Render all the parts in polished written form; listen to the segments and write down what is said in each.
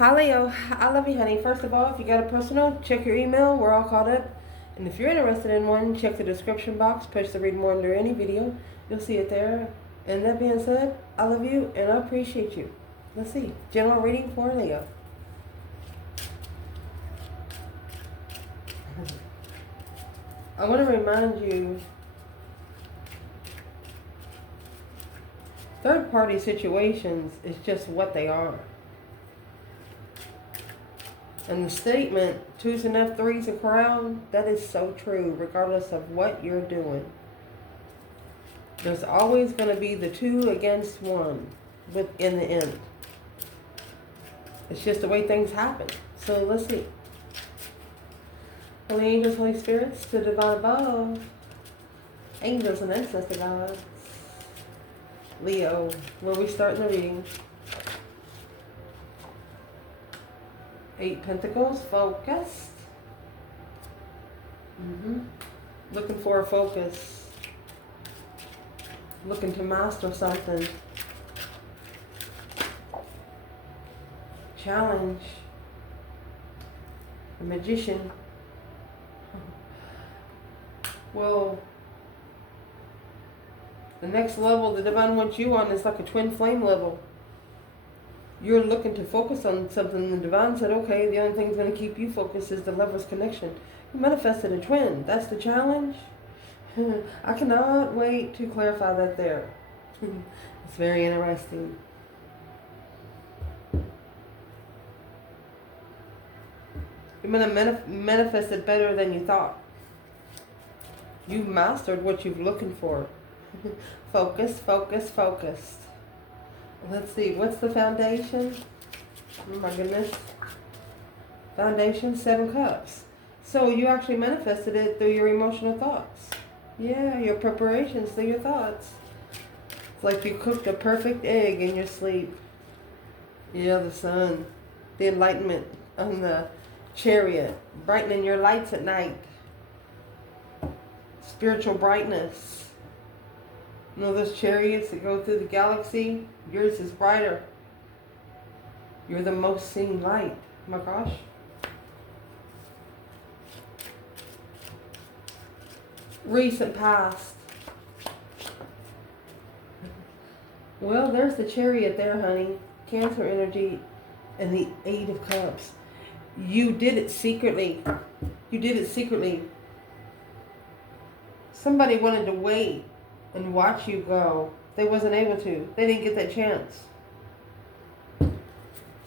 Hi Leo, I love you honey. First of all, if you got a personal, check your email, we're all caught up. And if you're interested in one, check the description box, push the read more under any video. You'll see it there. And that being said, I love you and I appreciate you. Let's see, general reading for Leo. I want to remind you, third party situations is just what they are. And the statement, twos and F, threes a crown, that is so true, regardless of what you're doing. There's always going to be the two against one in the end. It's just the way things happen. So let's see. Holy angels, Holy spirits, to divine above, angels and ancestor gods. Leo, where we start the reading. 8 Pentacles, focused. Looking for a focus. Looking to master something. Challenge. A magician. Well, the next level the divine wants you on is like a twin flame level. You're looking to focus on something. The divine said, okay, the only thing that's going to keep you focused is the lover's connection. You manifested a twin. That's the challenge. I cannot wait to clarify that there. It's very interesting. You're going to manifest it better than you thought. You've mastered what you're looking for. Focus, focus, focused. Let's see, what's the foundation? Oh my goodness. Foundation, 7 cups. So you actually manifested it through your emotional thoughts. Yeah, your preparations through your thoughts. It's like you cooked a perfect egg in your sleep. Yeah, the sun. The enlightenment on the chariot. Brightening your lights at night. Spiritual brightness. You know those chariots that go through the galaxy? Yours is brighter. You're the most seen light. Oh my gosh. Recent past. Well, there's the chariot there, honey. Cancer energy and the 8 of Cups. You did it secretly. You did it secretly. Somebody wanted to wait and watch you go. They wasn't able to. They didn't get that chance.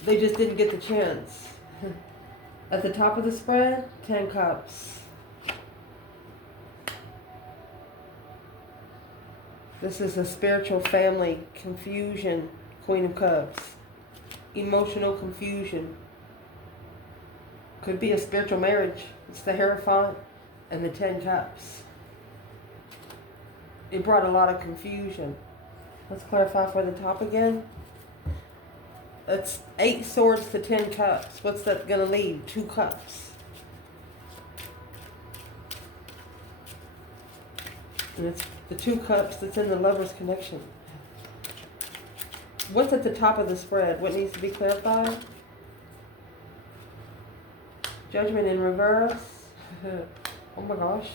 They just didn't get the chance. At the top of the spread, 10 cups. This is a spiritual family confusion, Queen of Cups. Emotional confusion. Could be a spiritual marriage. It's the Hierophant and the 10 cups. It brought a lot of confusion. Let's clarify for the top again. That's 8 swords to 10 cups. What's that going to leave? 2 cups. And it's the 2 cups that's in the lover's connection. What's at the top of the spread? What needs to be clarified? Judgment in reverse. Oh my gosh.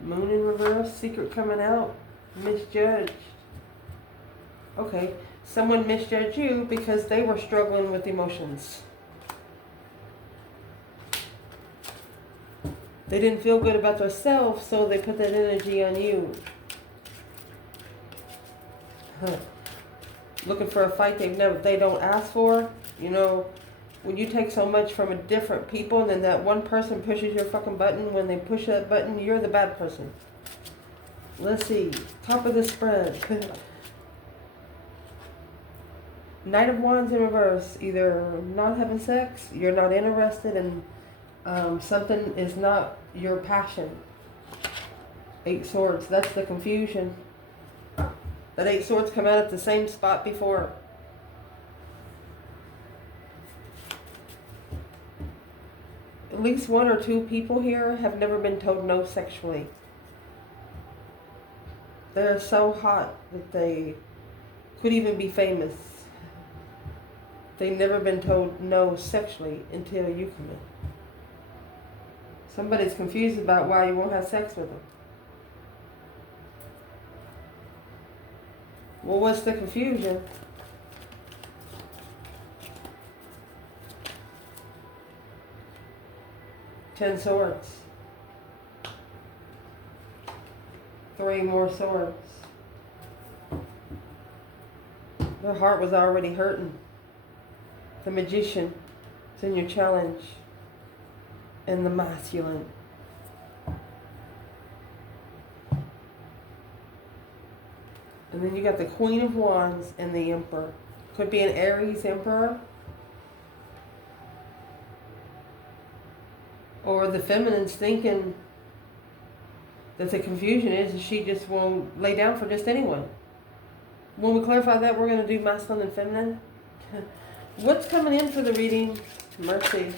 Moon in reverse, secret coming out, misjudged. Okay, someone misjudged you because they were struggling with emotions. They didn't feel good about themselves, so they put that energy on you. Looking for a fight they don't ask for. You know, when you take so much from a different people and then that one person pushes your fucking button, when they push that button, you're the bad person. Let's see. Top of the spread. Knight of Wands in reverse. Either not having sex, you're not interested, and something is not your passion. 8 swords. That's the confusion. That 8 swords come out at the same spot before. At least 1 or 2 people here have never been told no sexually. They're so hot that they could even be famous. They've never been told no sexually until you come in. Somebody's confused about why you won't have sex with them. Well, what's the confusion? Ten swords. 3 more swords. Their heart was already hurting. The magician is in your challenge. And the masculine. And then you got the Queen of Wands and the Emperor. Could be an Aries Emperor. Or the feminine's thinking that the confusion is she just won't lay down for just anyone. When we clarify that, we're going to do masculine and feminine. What's coming in for the reading? Mercy.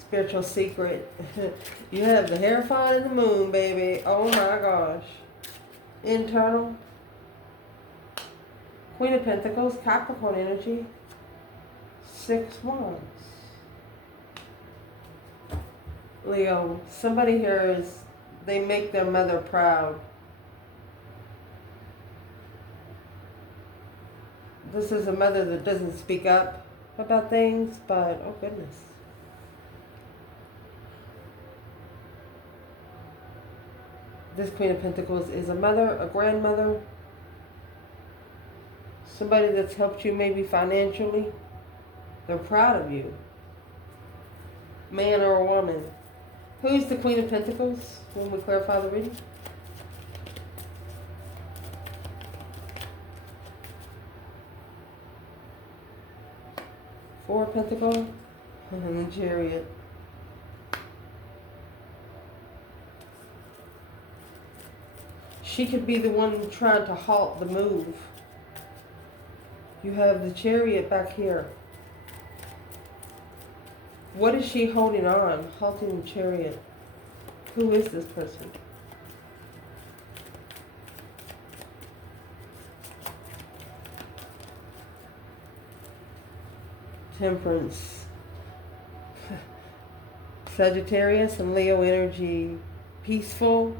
Spiritual secret. You have the hair fine and the moon, baby. Oh my gosh. Internal. Queen of Pentacles, Capricorn energy. 6 Wands. Leo, somebody here is, they make their mother proud. This is a mother that doesn't speak up about things, but oh goodness. This Queen of Pentacles is a mother, a grandmother, somebody that's helped you maybe financially. They're proud of you. Man or a woman. Who's the Queen of Pentacles when we clarify the reading? Four of Pentacles and the Chariot. She could be the one trying to halt the move. You have the Chariot back here. What is she holding on? Halting the Chariot. Who is this person? Temperance. Sagittarius and Leo energy. Peaceful.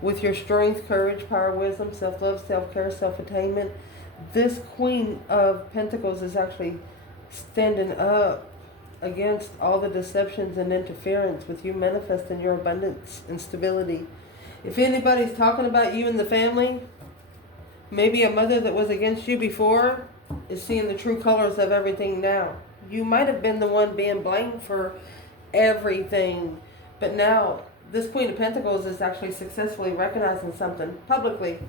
With your strength, courage, power, wisdom, self-love, self-care, self-attainment. This Queen of Pentacles is actually standing up against all the deceptions and interference with you manifesting your abundance and stability. If anybody's talking about you and the family, maybe a mother that was against you before is seeing the true colors of everything now. You might have been the one being blamed for everything, but now this Queen of Pentacles is actually successfully recognizing something publicly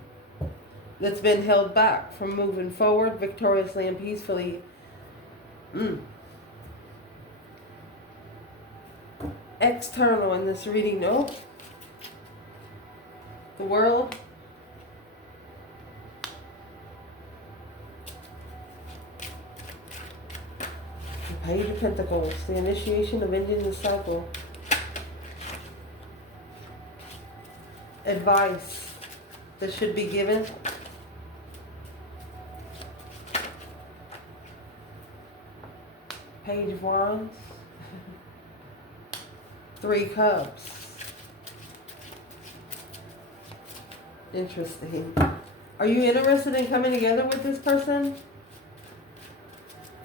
that's been held back from moving forward victoriously and peacefully. External in this reading, no. The World. The Page of Pentacles, the initiation of ending the cycle. Advice that should be given. Page of Wands. 3 Cups. Interesting. Are you interested in coming together with this person?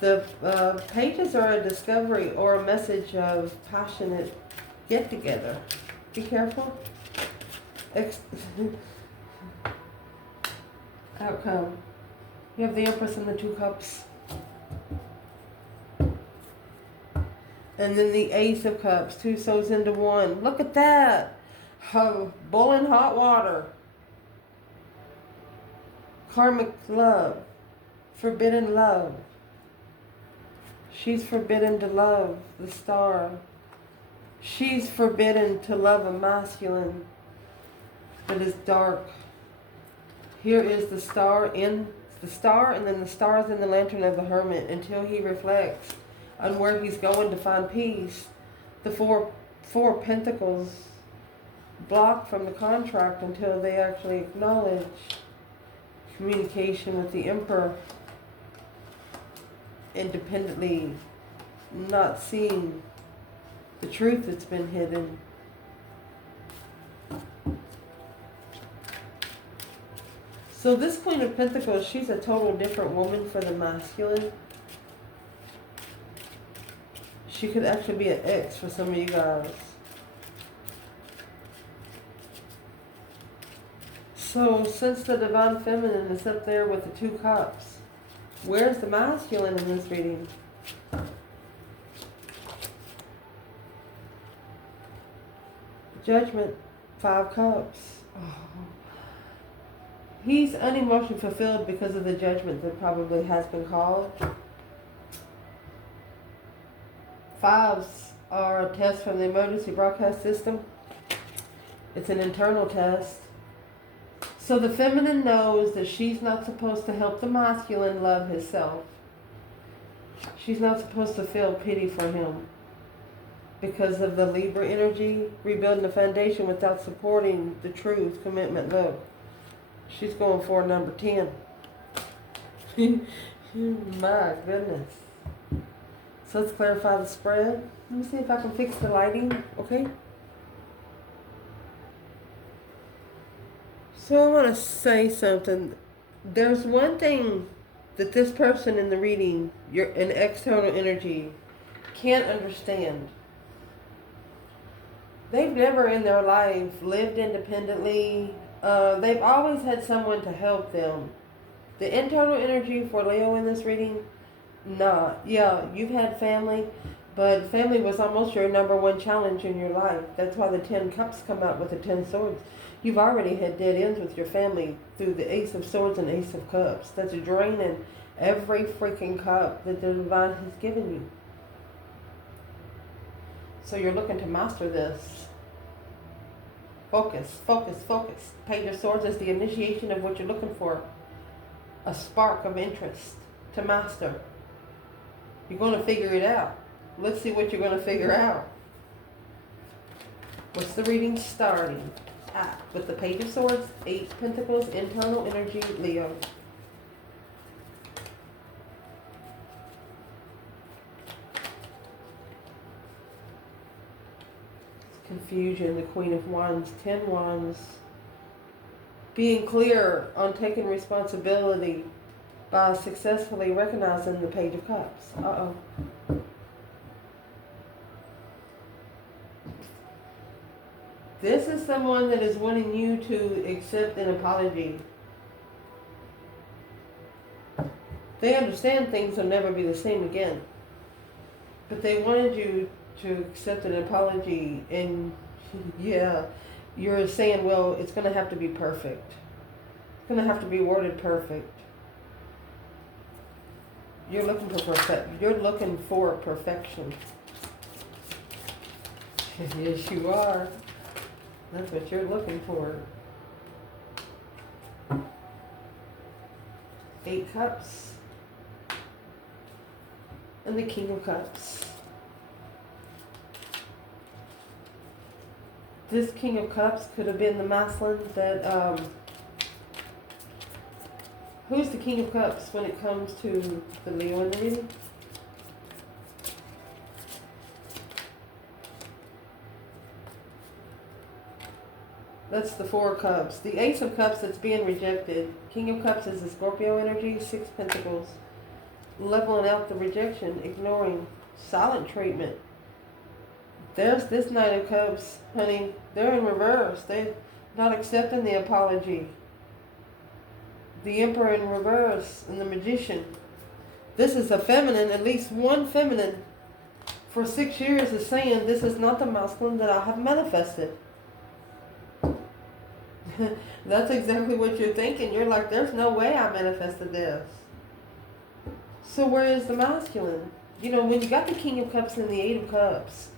The pages are a discovery or a message of passionate get together. Be careful. Outcome. You have the Empress and the 2 Cups. And then the Ace of Cups. 2 souls into 1. Look at that. Boiling hot water. Karmic love. Forbidden love. She's forbidden to love the star. She's forbidden to love a masculine that is dark. Here is the star and then the stars in the lantern of the hermit until he reflects on where he's going to find peace. The four pentacles blocked from the contract until they actually acknowledge communication with the Emperor, independently, not seeing the truth that's been hidden. So this Queen of Pentacles, she's a total different woman for the masculine. She could actually be an ex for some of you guys. So since the Divine Feminine is up there with the 2 cups, where's the masculine in this reading? Judgment, 5 cups. Oh. He's unemotionally fulfilled because of the judgment that probably has been called. 5s are a test from the emergency broadcast system. It's an internal test. So the feminine knows that she's not supposed to help the masculine love himself. She's not supposed to feel pity for him. Because of the Libra energy, rebuilding the foundation without supporting the truth, commitment, love. She's going for number 10. My goodness. So let's clarify the spread. Let me see if I can fix the lighting, okay? So I want to say something. There's one thing that this person in the reading, an external energy, can't understand. They've never in their life lived independently. They've always had someone to help them. The internal energy for Leo in this reading, nah. Yeah, you've had family, but family was almost your number 1 challenge in your life. That's why the 10 cups come out with the 10 swords. You've already had dead ends with your family through the Ace of Swords and Ace of Cups. That's draining every freaking cup that the Divine has given you. So you're looking to master this. Focus, focus, focus. Page of Swords is the initiation of what you're looking for. A spark of interest to master. You're going to figure it out. Let's see what you're going to figure out. What's the reading starting at? With the Page of Swords, 8 Pentacles, internal energy, Leo. Confusion, the Queen of Wands, 10 Wands. Being clear on taking responsibility by successfully recognizing the Page of Cups. Uh-oh. This is someone that is wanting you to accept an apology. They understand things will never be the same again. But they wanted you to accept an apology, and yeah, you're saying, well, it's going to have to be perfect. It's going to have to be worded perfect. You're looking for perfection. Yes, you are. That's what you're looking for. 8 Cups. And the King of Cups. This King of Cups could have been the masculine that, who's the King of Cups when it comes to the Leo in the reading? That's the 4 Cups. The Ace of Cups that's being rejected. King of Cups is the Scorpio energy, 6 Pentacles. Leveling out the rejection, ignoring, silent treatment. There's this Knight of Cups, honey. They're in reverse. They're not accepting the apology. The Emperor in reverse and the Magician. This is a feminine, at least one feminine for 6 years is saying, this is not the masculine that I have manifested. That's exactly what you're thinking. You're like, there's no way I manifested this. So where is the masculine? You know, when you got the King of Cups and the 8 of Cups,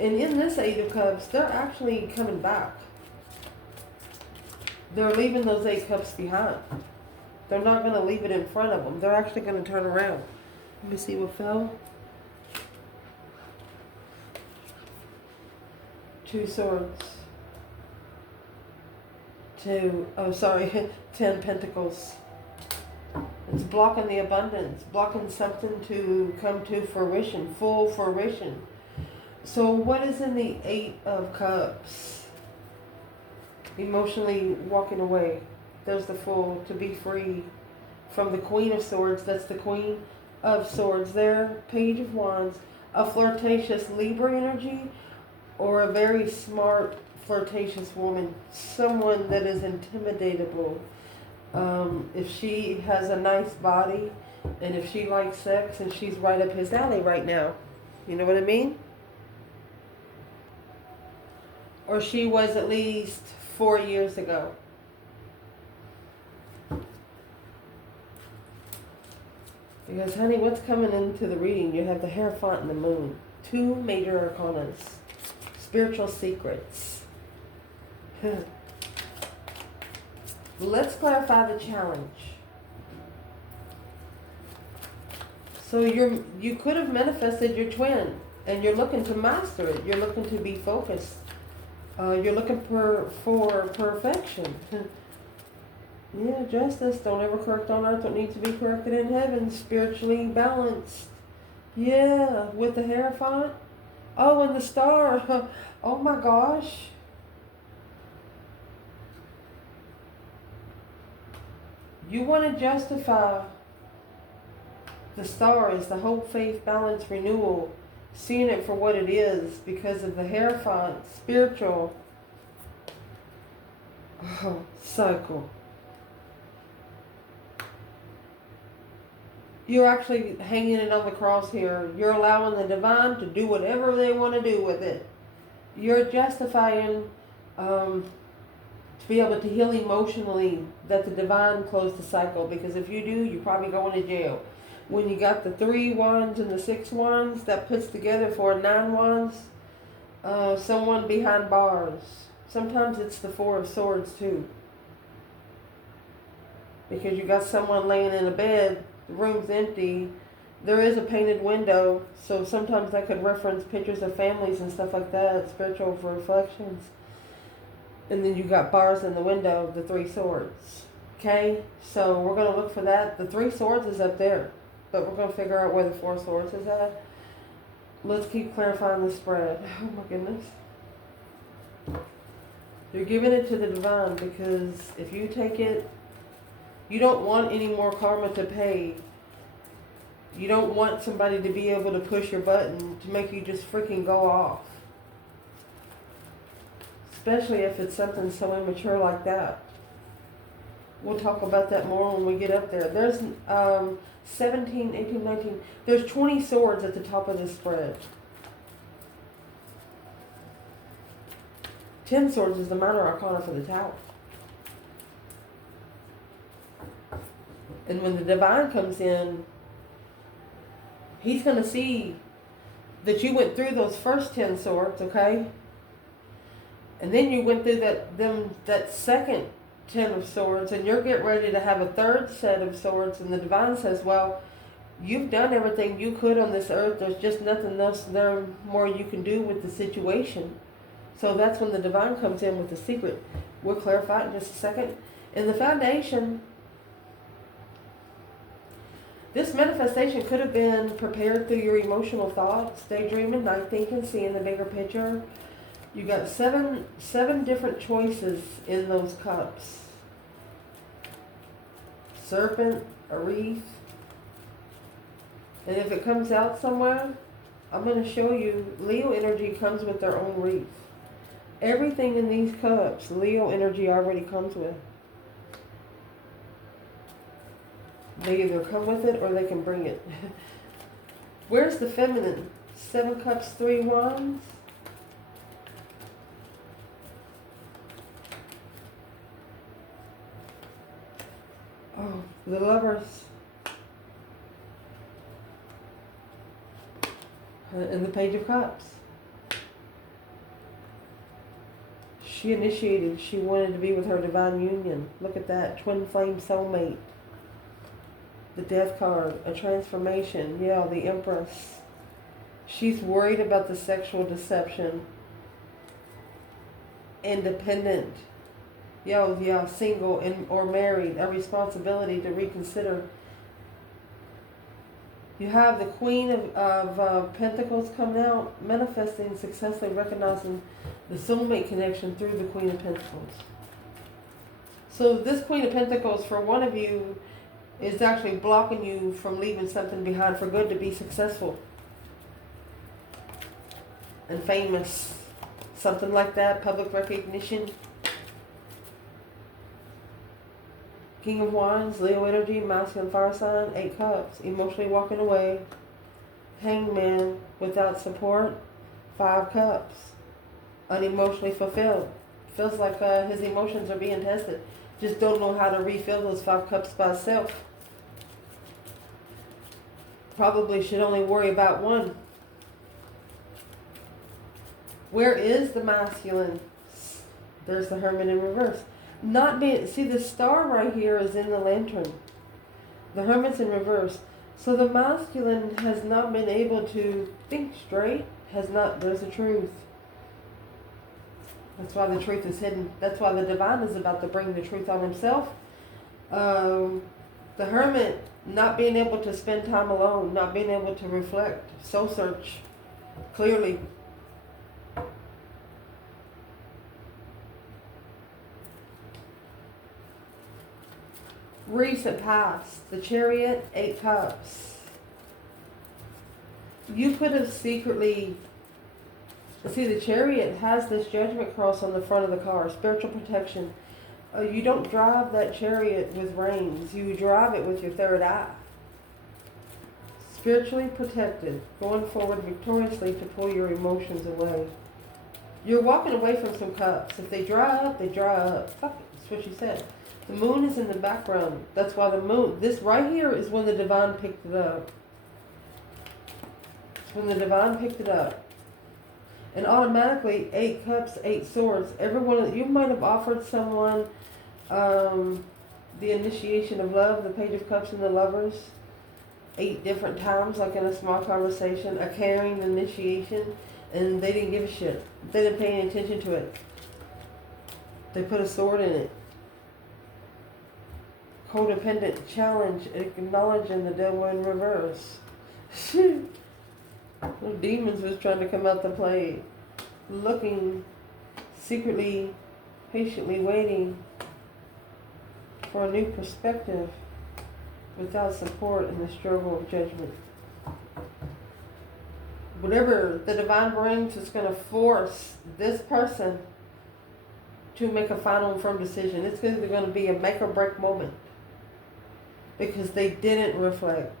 and in this 8 of Cups, they're actually coming back. They're leaving those 8 cups behind. They're not going to leave it in front of them. They're actually going to turn around. Let me see what fell. 2 Swords. 10 Pentacles. It's blocking the abundance, blocking something to come to fruition, full fruition. So what is in the 8 of Cups? Emotionally walking away. There's the Fool, to be free from the Queen of Swords. That's the Queen of Swords there. Page of Wands. A flirtatious Libra energy, or a very smart, flirtatious woman. Someone that is intimidatable. If she has a nice body, and if she likes sex, and she's right up his alley right now. You know what I mean? Or she was at least 4 years ago. Because, honey, what's coming into the reading? You have the Hierophant and the Moon. 2 major arcanas. Spiritual secrets. Let's clarify the challenge. So you could have manifested your twin, and you're looking to master it. You're looking to be focused. You're looking for perfection. Yeah, justice. Don't ever correct on earth what needs to be corrected in heaven. Spiritually balanced. Yeah, with the Hierophant. Oh, and the Star. Oh my gosh. You want to justify the Star as the hope, faith, balance, renewal, seeing it for what it is because of the Hierophant, spiritual cycle. You're actually hanging it on the cross here. You're allowing the divine to do whatever they want to do with it. You're justifying to be able to heal emotionally that the divine closed the cycle, because if you do, you're probably going to jail. When you got the 3 wands and the 6 wands, that puts together for 9 wands, someone behind bars. Sometimes it's the 4 of Swords too, because you got someone laying in a bed, the room's empty, there is a painted window, so sometimes that could reference pictures of families and stuff like that, spiritual reflections. And then you got bars in the window, the 3 swords. Okay, so we're going to look for that. The 3 swords is up there, but we're going to figure out where the 4 swords is at. Let's keep clarifying the spread. Oh my goodness. You're giving it to the divine, because if you take it, you don't want any more karma to pay. You don't want somebody to be able to push your button to make you just freaking go off. Especially if it's something so immature like that. We'll talk about that more when we get up there. There's 17, 18, 19. There's 20 swords at the top of this spread. 10 swords is the minor arcana for the Tower. And when the divine comes in, he's going to see that you went through those first 10 swords, okay? And then you went through that second 10 of swords, and you're getting ready to have a third set of swords, and the divine says, well, you've done everything you could on this earth. There's just nothing else there more you can do with the situation. So that's when the divine comes in with the secret. We'll clarify it in just a second. In the foundation, this manifestation could have been prepared through your emotional thoughts, daydreaming, night thinking, seeing the bigger picture. You got seven different choices in those cups. Serpent, a wreath. And if it comes out somewhere, I'm going to show you Leo energy comes with their own wreath. Everything in these cups, Leo energy already comes with. They either come with it or they can bring it. Where's the feminine? 7 cups, 3 wands. Oh, the Lovers. And the Page of Cups. She initiated. She wanted to be with her divine union. Look at that. Twin flame soulmate. The Death card. A transformation. Yeah, the Empress. She's worried about the sexual deception. Independent. Yeah, single and or married, a responsibility to reconsider. You have the Queen of Pentacles coming out, manifesting, successfully recognizing the soulmate connection through the Queen of Pentacles. So this Queen of Pentacles, for one of you, is actually blocking you from leaving something behind for good to be successful and famous. Something like that, public recognition. King of Wands, Leo energy, masculine fire sign, 8 cups, emotionally walking away. Hangman, without support, 5 cups, unemotionally fulfilled. Feels like his emotions are being tested. Just don't know how to refill those 5 cups by itself. Probably should only worry about one. Where is the masculine? There's the Hermit in reverse. Not being, see the star right here is in the lantern. The Hermit's in reverse. So the masculine has not been able to think straight. There's the truth. That's why the truth is hidden. That's why the divine is about to bring the truth on himself. The Hermit not being able to spend time alone, not being able to reflect, soul search clearly. Recent past, the Chariot, 8 cups. You could have secretly, see the Chariot has this judgment cross on the front of the car, spiritual protection. You don't drive that Chariot with reins, you drive it with your third eye. Spiritually protected, going forward victoriously to pull your emotions away. You're walking away from some cups. If they dry up, they dry up. Fuck it, that's what you said. The moon is in the background. That's why the moon, this right here is when the divine picked it up. It's when the divine picked it up. And automatically, 8 cups, 8 swords. Everyone, you might have offered someone the initiation of love, the Page of Cups and the Lovers, 8 different times, like in a small conversation, a caring initiation, and they didn't give a shit. They didn't pay any attention to it. They put a sword in it. Codependent challenge, acknowledging the devil in reverse. The demons was trying to come out to play, looking, secretly, patiently waiting for a new perspective without support in the struggle of judgment. Whatever the divine brings is going to force this person to make a final and firm decision. It's going to be a make or break moment because they didn't reflect.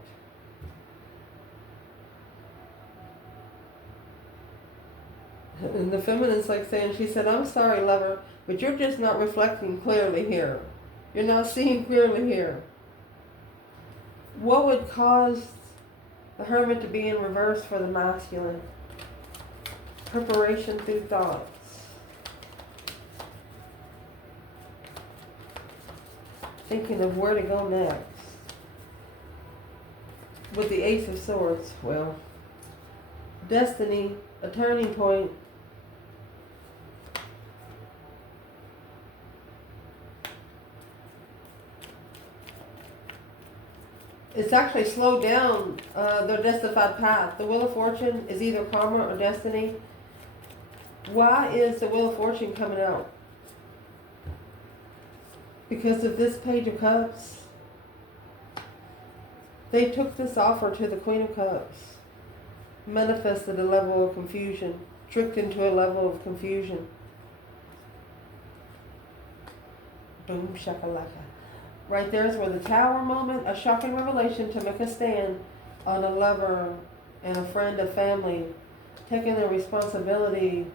And the feminine's like saying, she said, I'm sorry, lover, but you're just not reflecting clearly here. You're not seeing clearly here. What would cause the Hermit to be in reverse for the masculine? Preparation through thoughts. Thinking of where to go next. With the Ace of Swords, well, destiny, a turning point. It's actually slowed down their destined path. The Wheel of Fortune is either karma or destiny. Why is the Wheel of Fortune coming out? Because of this Page of Cups. They took this offer to the Queen of Cups. Manifested a level of confusion. Tricked into a level of confusion. Boom shakalaka. Right there is where the Tower moment, a shocking revelation to make a stand on a lover and a friend, a family, taking the responsibility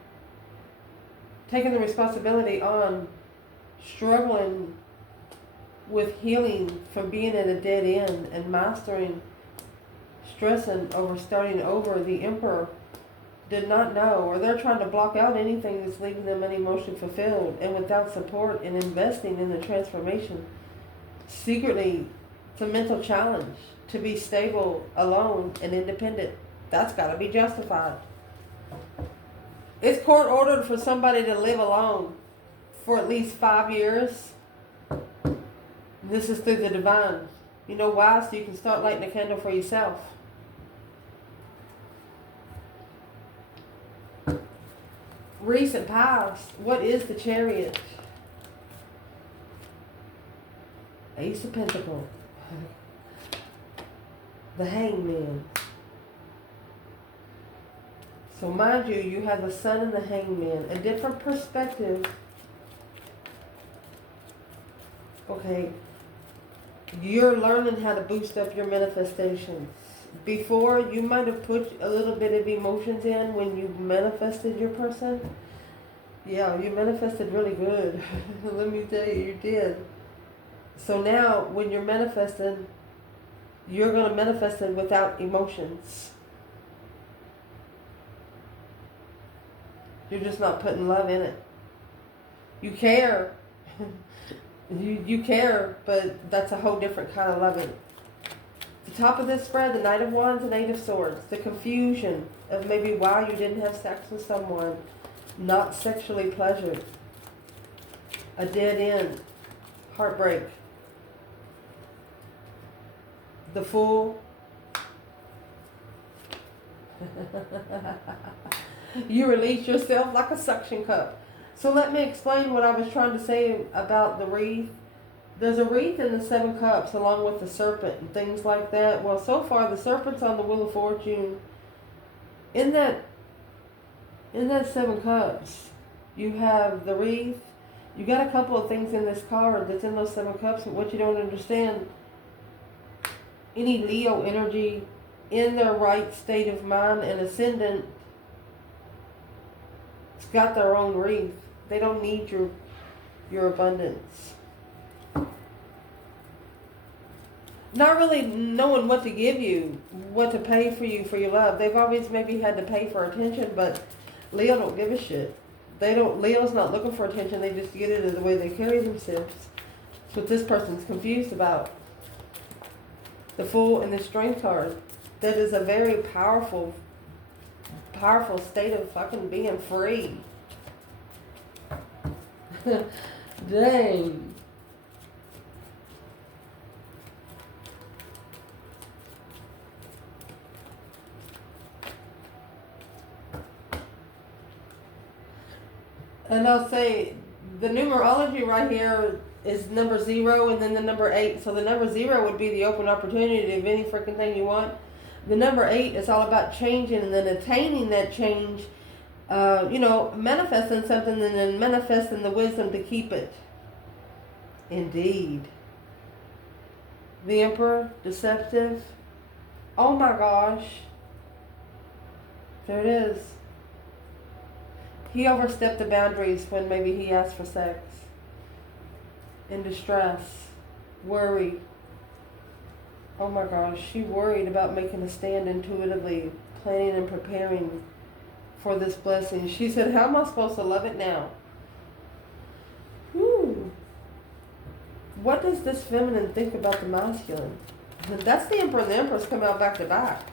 on struggling with healing from being at a dead end and mastering, stressing over starting over. The Emperor did not know, or they're trying to block out anything that's leaving them unemotionally fulfilled, and without support and investing in the transformation. Secretly, it's a mental challenge to be stable, alone, and independent. That's got to be justified. It's court ordered for somebody to live alone for at least 5 years. This is through the divine. You know why? So you can start lighting a candle for yourself. Recent past. What is the Chariot? Ace of Pentacles. The Hangman. So mind you, you have the Sun and the Hangman. A different perspective. Okay. You're learning how to boost up your manifestations. Before, you might have put a little bit of emotions in when you manifested your person. Yeah, you manifested really good. Let me tell you, you did. So now, when you're manifesting, you're going to manifest it without emotions. You're just not putting love in it. You care. You care, but that's a whole different kind of loving. The top of this spread, the Knight of Wands and Eight of Swords. The confusion of maybe why you didn't have sex with someone. Not sexually pleasured. A dead end. Heartbreak. The Fool. You release yourself like a suction cup. So let me explain what I was trying to say about the wreath. There's a wreath in the Seven Cups along with the serpent and things like that. Well, so far the serpent's on the Wheel of Fortune. In that Seven Cups, you have the wreath. You got a couple of things in this card that's in those Seven Cups. But what you don't understand, any Leo energy in their right state of mind and ascendant, it's got their own wreath. They don't need your abundance. Not really knowing what to give you, what to pay for you for your love. They've always maybe had to pay for attention, but Leo don't give a shit. Leo's not looking for attention, they just get it as the way they carry themselves. That's what this person's confused about. The Fool and the Strength card. That is a very powerful state of fucking being free. Dang. And I'll say the numerology right here is number 0 and then the number 8. So the number 0 would be the open opportunity of any freaking thing you want. The number 8 is all about changing and then attaining that change. Manifesting something and then manifesting the wisdom to keep it. Indeed. The Emperor, deceptive. Oh my gosh. There it is. He overstepped the boundaries when maybe he asked for sex. In distress. Worried. Oh my gosh, she worried about making a stand intuitively, planning and preparing for this blessing. She said, how am I supposed to love it now? Whew. What does this feminine think about the masculine? That's the Emperor and the Empress come out back to back.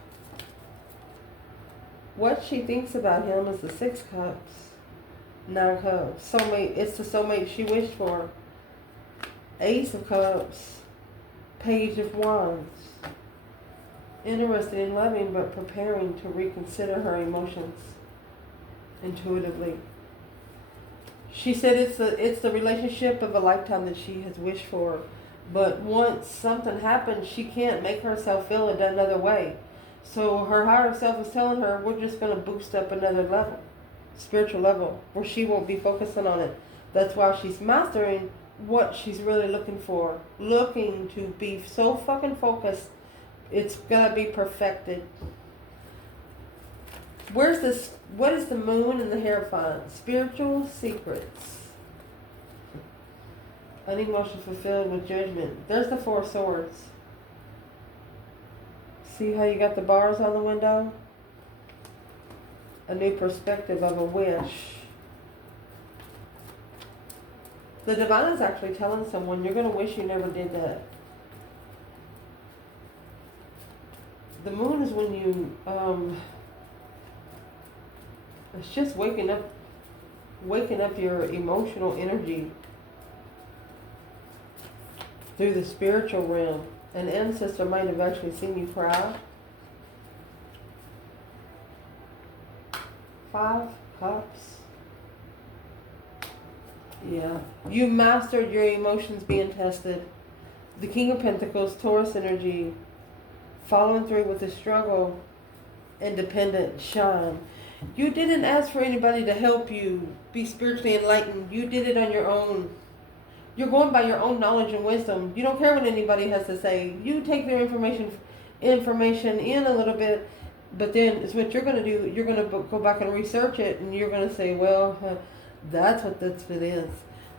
What she thinks about him is the 6 cups, 9 cups. Soulmate, it's the soulmate she wished for. Ace of Cups, Page of Wands. Interested in loving but preparing to reconsider her emotions intuitively. She said it's the relationship of a lifetime that she has wished for. But once something happens, she can't make herself feel it another way. So her higher self is telling her, we're just going to boost up another level, spiritual level, where she won't be focusing on it. That's why she's mastering what she's really looking for. Looking to be so fucking focused, it's going to be perfected. Where's this? What is the Moon and the Hierophant? Spiritual secrets. Unemotional fulfilled with judgment. There's the 4 swords. See how you got the bars on the window? A new perspective of a wish. The divine is actually telling someone you're going to wish you never did that. The moon is when you, it's just waking up waking up your emotional energy through the spiritual realm. An ancestor might have actually seen you cry. 5 Cups. Yeah. You mastered your emotions being tested. The King of Pentacles, Taurus energy, following through with the struggle, independent, shine. You didn't ask for anybody to help you be spiritually enlightened. You did it on your own. You're going by your own knowledge and wisdom. You don't care what anybody has to say. You take their information in a little bit, but then it's what you're going to do. You're going to go back and research it, and you're going to say, well, that's what it is.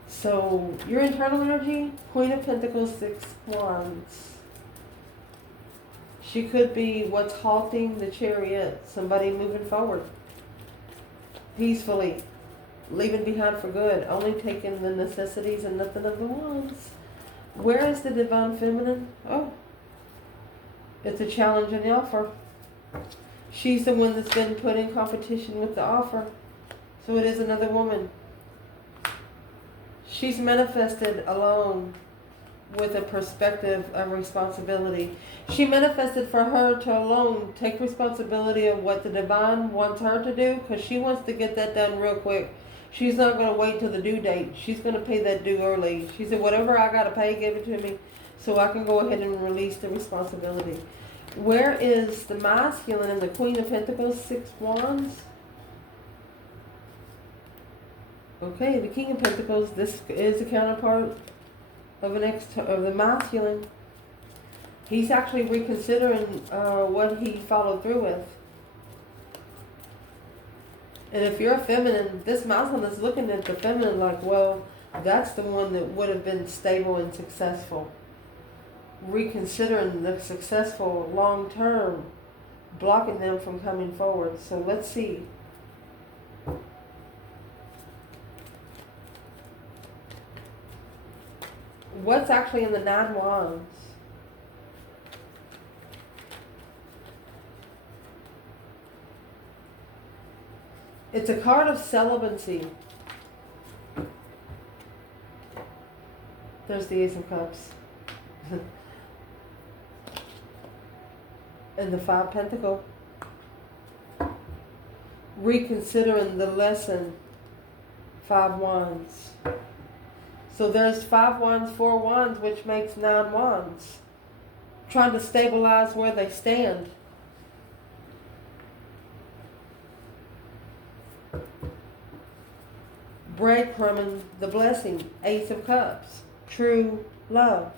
So your internal energy, Queen of Pentacles, 6 Wands. She could be what's halting the Chariot. Somebody moving forward peacefully, leaving behind for good, only taking the necessities and nothing of the wants. Where is the Divine Feminine? Oh, it's a challenge and the offer. She's the one that's been put in competition with the offer. So it is another woman. She's manifested alone with a perspective of responsibility. She manifested for her to alone take responsibility of what the divine wants her to do, because she wants to get that done real quick. She's not going to wait till the due date. She's going to pay that due early. She said, whatever I got to pay, give it to me so I can go ahead and release the responsibility. Where is the masculine and the Queen of Pentacles, 6 Wands? Okay, the King of Pentacles, this is the counterpart of the masculine. He's actually reconsidering what he followed through with. And if you're a feminine, this masculine is looking at the feminine like, well, that's the one that would have been stable and successful. Reconsidering the successful long term, blocking them from coming forward. So let's see. What's actually in the 9 Wands? It's a card of celibacy. There's the Ace of Cups. And the 5 Pentacle. Reconsidering the lesson. 5 Wands. So there's 5 Wands, 4 Wands, which makes 9 Wands. Trying to stabilize where they stand. Breadcrumbing the blessing. Ace of Cups. True love.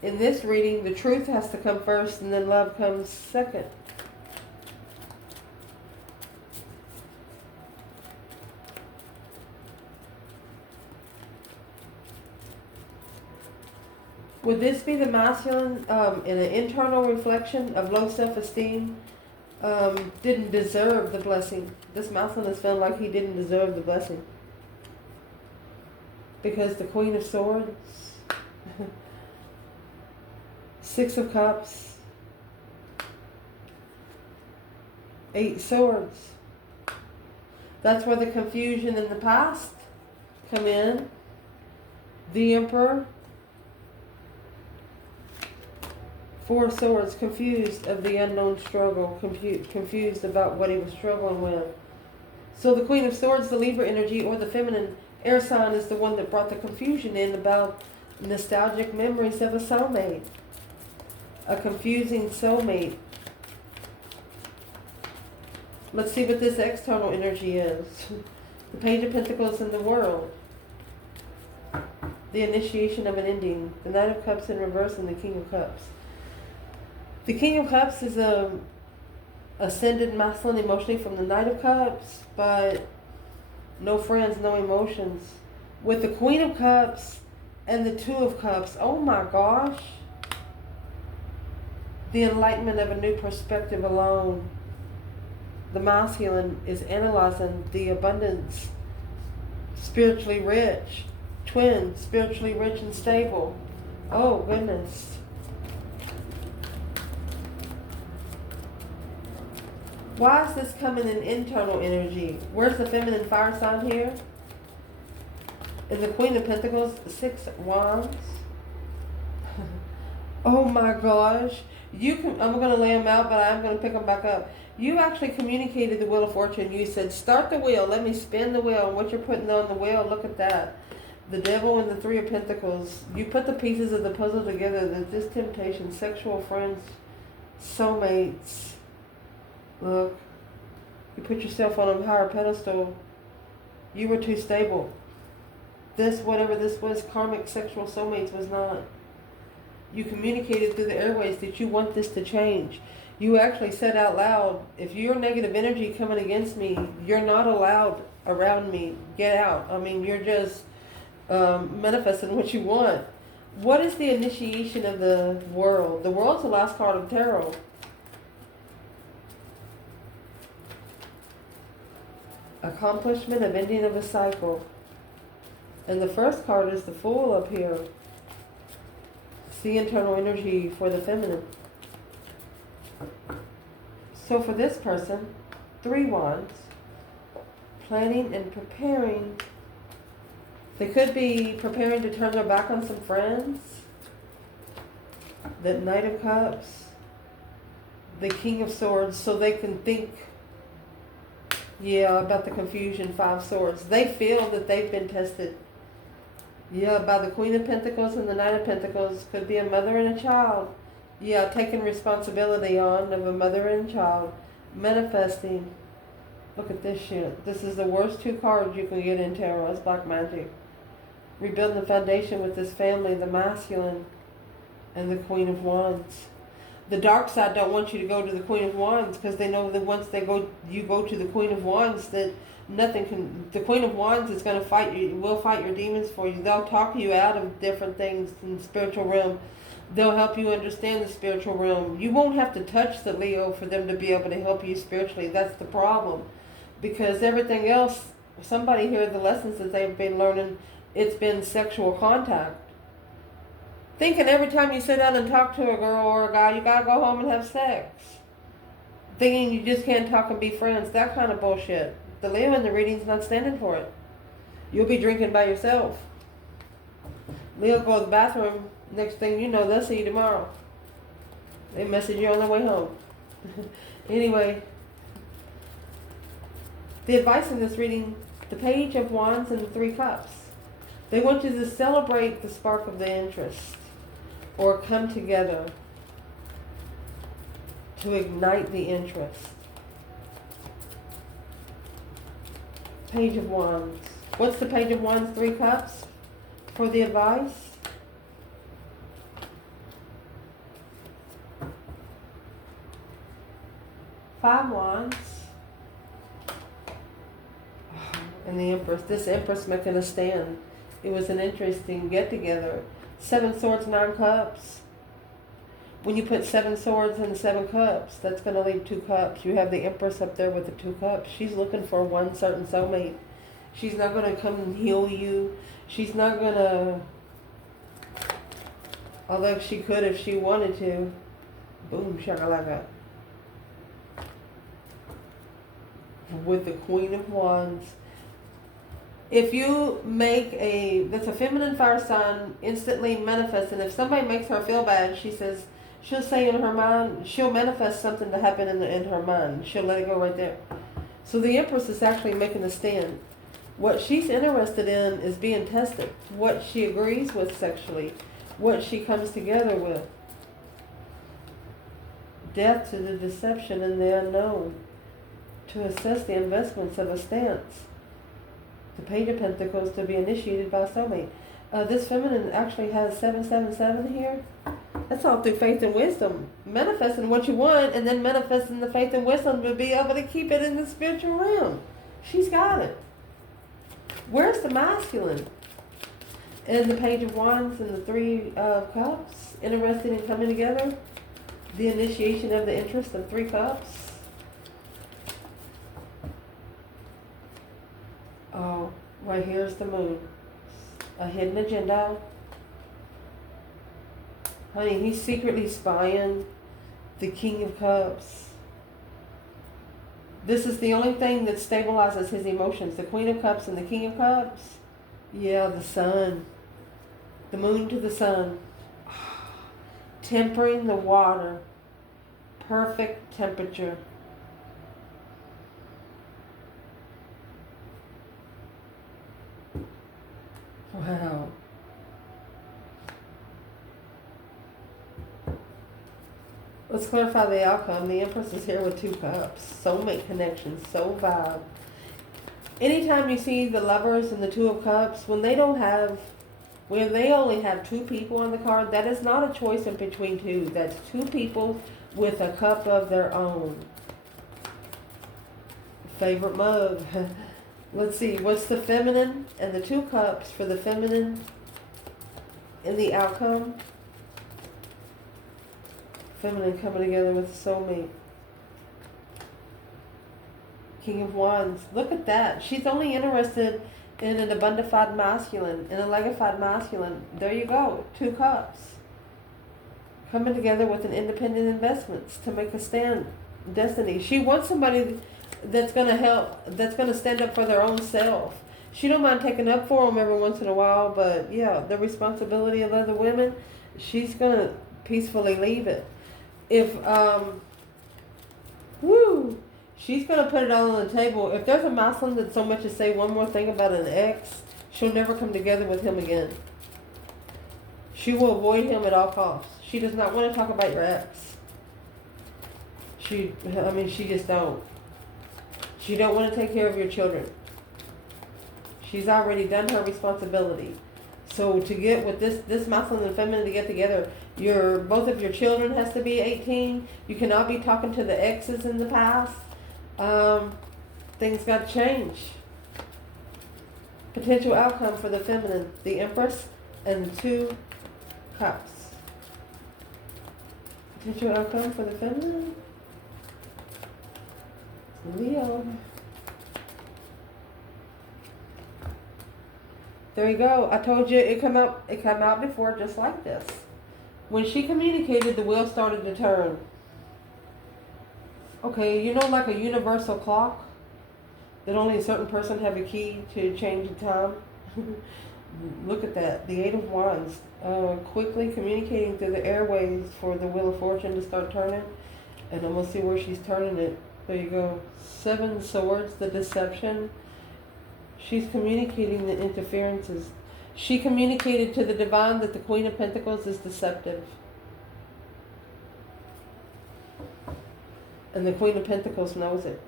In this reading, the truth has to come first and then love comes second. Would this be the masculine in an internal reflection of low self-esteem? Didn't deserve the blessing. This masculine is feeling like he didn't deserve the blessing. Because the Queen of Swords, 6 of Cups, 8 Swords. That's where the confusion in the past come in. The Emperor, 4 Swords, confused of the unknown struggle, confused about what he was struggling with. So the Queen of Swords, the Libra energy, or the feminine air sign, is the one that brought the confusion in about nostalgic memories of a soulmate. A confusing soulmate. Let's see what this external energy is. The Page of Pentacles in the World. The initiation of an ending. The Knight of Cups in reverse and the King of Cups. The King of Cups is a ascended masculine emotionally from the Knight of Cups, but no friends, no emotions. With the Queen of Cups and the 2 of Cups, oh my gosh. The enlightenment of a new perspective alone. The masculine is analyzing the abundance. Spiritually rich. Twin, spiritually rich and stable. Oh goodness. Why is this coming in internal energy? Where's the feminine fire sign here? In the Queen of Pentacles, 6 Wands. Oh my gosh. I'm going to lay them out, but I'm going to pick them back up. You actually communicated the Wheel of Fortune. You said, start the wheel. Let me spin the wheel. And what you're putting on the wheel, look at that. The Devil and the 3 of Pentacles. You put the pieces of the puzzle together. That this temptation, sexual friends, soulmates. Look. You put yourself on a higher pedestal. You were too stable. This, whatever this was, karmic sexual soulmates, was not. You communicated through the airways that you want this to change. You actually said out loud, if you're negative energy coming against me, you're not allowed around me. Get out. I mean, you're just manifesting what you want. What is the initiation of the world? The world's the last card of tarot. Accomplishment of ending of a cycle. And the first card is the Fool up here. It's the internal energy for the feminine. So for this person, 3 Wands, planning and preparing. They could be preparing to turn their back on some friends. The Knight of Cups, the King of Swords, so they can think, yeah, about the confusion, 5 Swords. They feel that they've been tested. Yeah, by the Queen of Pentacles and the Knight of Pentacles. Could be a mother and a child. Yeah, taking responsibility on of a mother and child. Manifesting. Look at this shit. This is the worst 2 cards you can get in tarot. It's black magic. Rebuilding the foundation with this family, the masculine and the Queen of Wands. The dark side don't want you to go to the Queen of Wands because they know that once you go to the Queen of Wands, that nothing can. The Queen of Wands is going to fight you. Will fight your demons for you. They'll talk you out of different things in the spiritual realm. They'll help you understand the spiritual realm. You won't have to touch the Leo for them to be able to help you spiritually. That's the problem. Because everything else, somebody here, the lessons that they've been learning, it's been sexual contact. Thinking every time you sit down and talk to a girl or a guy, you got to go home and have sex. Thinking you just can't talk and be friends. That kind of bullshit. The Leo in the reading's not standing for it. You'll be drinking by yourself. Leo go to the bathroom. Next thing you know, they'll see you tomorrow. They message you on their way home. Anyway, the advice in this reading, the Page of Wands and the 3 Cups. They want you to celebrate the spark of the interest or come together to ignite the interest. Page of Wands. What's the Page of Wands, 3 Cups for the advice? Five Wands. And the Empress. This Empress making a stand. It was an interesting get-together. 7 Swords, 9 Cups. When you put 7 Swords and 7 Cups, that's going to leave 2 Cups. You have the Empress up there with the 2 Cups. She's looking for one certain soulmate. She's not going to come and heal you. She's not going to, although she could if she wanted to. Boom, shakalaka. With the Queen of Wands. If you make that's a feminine fire sign, instantly manifest. And if somebody makes her feel bad, she'll say in her mind, she'll manifest something to happen in her mind. She'll let it go right there. So the Empress is actually making a stand. What she's interested in is being tested. What she agrees with sexually. What she comes together with. Death to the deception and the unknown. To assess the investments of a stance. The Page of Pentacles to be initiated by a soulmate. This feminine actually has 777 here. That's all through faith and wisdom. Manifesting what you want and then manifesting the faith and wisdom to be able to keep it in the spiritual realm. She's got it. Where's the masculine? And the Page of Wands and the 3 of Cups. Interested in coming together. The initiation of the interest of 3 Cups. Oh, right here's the Moon. A hidden agenda. Honey, he's secretly spying the King of Cups. This is the only thing that stabilizes his emotions. The Queen of Cups and the King of Cups. Yeah, the sun. The moon to the sun. Tempering the water. Perfect temperature. Wow. Let's clarify the outcome. The Empress is here with 2 cups. Soulmate connection. Soul vibe. Anytime you see the Lovers and the 2 of Cups, when they only have 2 people on the card, that is not a choice in between 2. That's 2 people with a cup of their own. Favorite mug. Let's see. What's the feminine and the 2 cups for the feminine in the outcome? Feminine coming together with the soulmate. King of Wands. Look at that. She's only interested in an abundified masculine, in a legified masculine. There you go. 2 cups. Coming together with an independent investments to make a stand. Destiny. She wants somebody that's going to help, that's going to stand up for their own self. She don't mind taking up for them every once in a while, but yeah, the responsibility of other women, she's going to peacefully leave it. If, she's going to put it all on the table. If there's a masculine that so much as say one more thing about an ex, she'll never come together with him again. She will avoid him at all costs. She does not want to talk about your ex. She just don't. She don't want to take care of your children. She's already done her responsibility. So to get with this masculine and feminine to get together, both of your children has to be 18. You cannot be talking to the exes in the past. Things got to change. Potential outcome for the feminine, the Empress and the 2 cups. Potential outcome for the feminine, Leo. There you go. I told you it come out before just like this. When she communicated, the wheel started to turn. Okay, you know, like a universal clock that only a certain person have a key to change the time. Look at that. The 8 of Wands. Quickly communicating through the airways for the Wheel of Fortune to start turning. And I'm going to see where she's turning it. There you go. 7 Swords, the deception. She's communicating the interferences. She communicated to the divine that the Queen of Pentacles is deceptive. And the Queen of Pentacles knows it.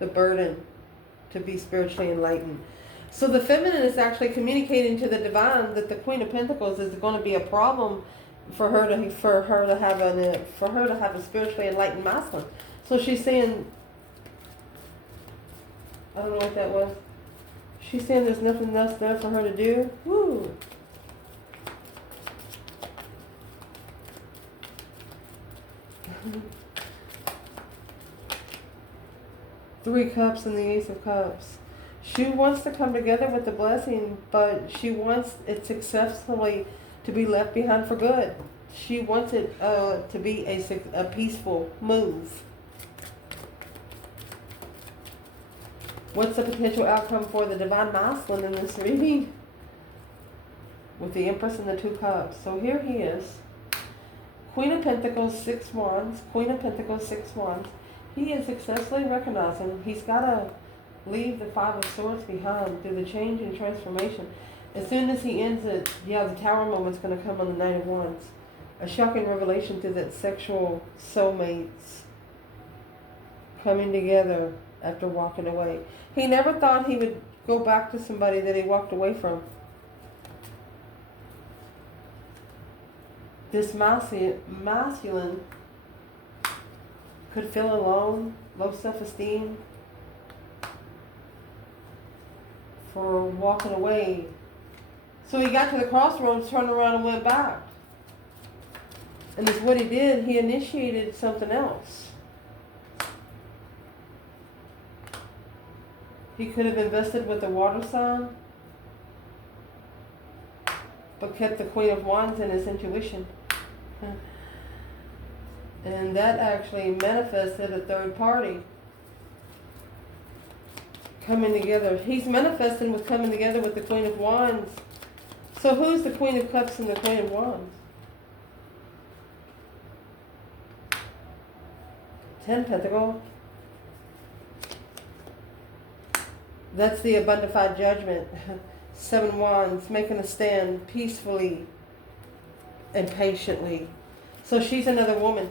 The burden to be spiritually enlightened. So the feminine is actually communicating to the divine that the Queen of Pentacles is going to be a problem for her to have a spiritually enlightened masculine. So she's saying, I don't know what that was. She's saying there's nothing else there for her to do. Woo. Three Cups and the Ace of Cups. She wants to come together with the blessing, but she wants it successfully to be left behind for good. She wants it to be a peaceful move. What's the potential outcome for the divine masculine in this reading? With the Empress and the 2 Cups. So here he is. Queen of Pentacles, 6 Wands. Queen of Pentacles, 6 Wands. He is successfully recognizing he's got to leave the 5 of Swords behind through the change and transformation. As soon as he ends it, the Tower moment's going to come on the 9 of Wands. A shocking revelation to that sexual soulmates coming together after walking away. He never thought he would go back to somebody that he walked away from. This masculine could feel alone, low self-esteem for walking away. So he got to the crossroads, turned around and went back. And that's what he did. He initiated something else. He could have invested with the water sign, but kept the Queen of Wands in his intuition. And that actually manifested a third party coming together. He's manifesting with coming together with the Queen of Wands. So who's the Queen of Cups and the Queen of Wands? 10 Pentacles. That's the abundified judgment. 7 Wands, making a stand peacefully and patiently. So she's another woman.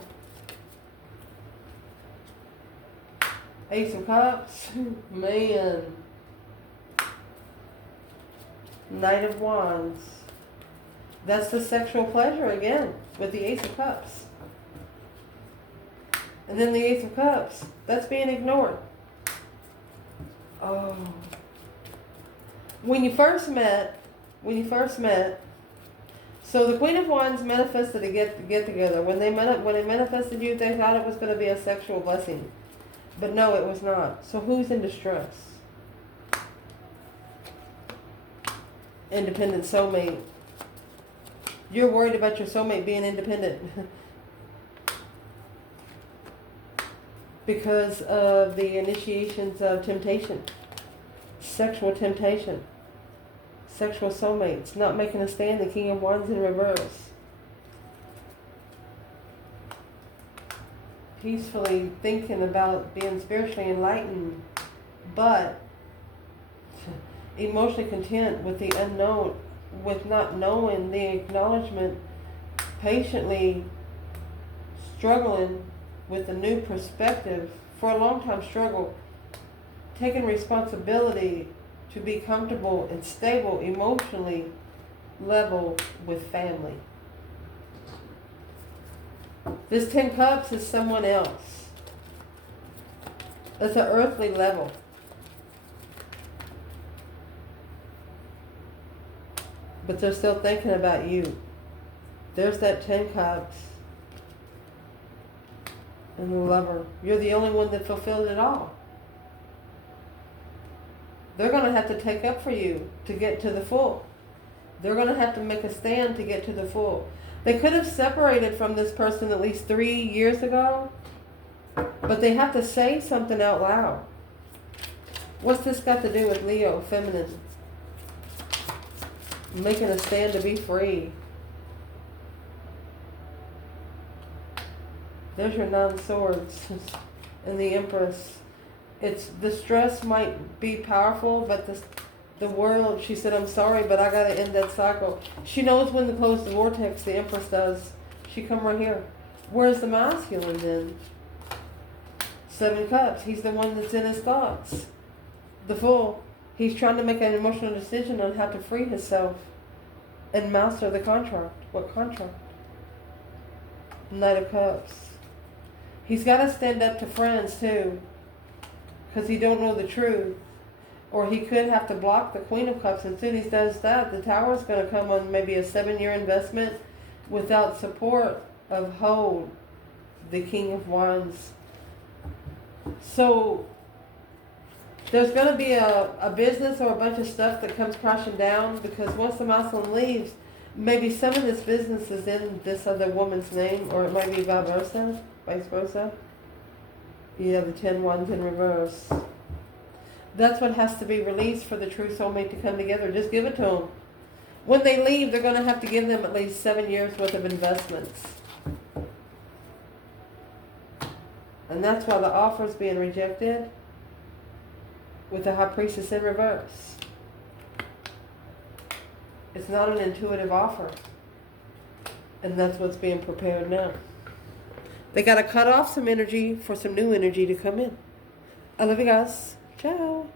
Ace of Cups. Man. Knight of Wands. That's the sexual pleasure again with the Ace of Cups. And then the Ace of Cups. That's being ignored. Oh. When you first met, so the Queen of Wands manifested a get together. When they manifested you, they thought it was going to be a sexual blessing. But no, it was not. So who's in distress? Independent soulmate. You're worried about your soulmate being independent. Because of the initiations of temptation. Sexual temptation. Sexual soulmates. Not making a stand. The King of Wands in reverse. Peacefully thinking about being spiritually enlightened, but emotionally content with the unknown, with not knowing the acknowledgement, patiently struggling with a new perspective for a long time struggle, taking responsibility to be comfortable and stable emotionally level with family. This 10 Cups is someone else. It's an earthly level. But they're still thinking about you. There's that 10 Cups. And the Lover. You're the only one that fulfilled it all. They're going to have to take up for you to get to the full. They're going to have to make a stand to get to the full. They could have separated from this person at least 3 years ago, but they have to say something out loud. What's this got to do with Leo, feminine? Making a stand to be free. There's your 9 Swords and the Empress. It's the stress might be powerful, but the world, she said, I'm sorry, but I got to end that cycle. She knows when to close the vortex, the Empress does. She come right here. Where's the masculine then? 7 Cups. He's the one that's in his thoughts. The Fool. He's trying to make an emotional decision on how to free himself and master the contract. What contract? Knight of Cups. He's got to stand up to friends too, because he don't know the truth. Or he could have to block the Queen of Cups. And as soon as he does that, the Tower's going to come on maybe a 7-year investment without support of Hold, the King of Wands. So there's going to be a business or a bunch of stuff that comes crashing down, because once the masculine leaves, maybe some of this business is in this other woman's name, or it might be vice versa. Yeah, the 10 Wands in reverse. That's what has to be released for the true soulmate to come together. Just give it to them. When they leave, they're going to have to give them at least 7 years worth of investments. And that's why the offer is being rejected with the High Priestess in reverse. It's not an intuitive offer. And that's what's being prepared now. They got to cut off some energy for some new energy to come in. I love you guys. Ciao.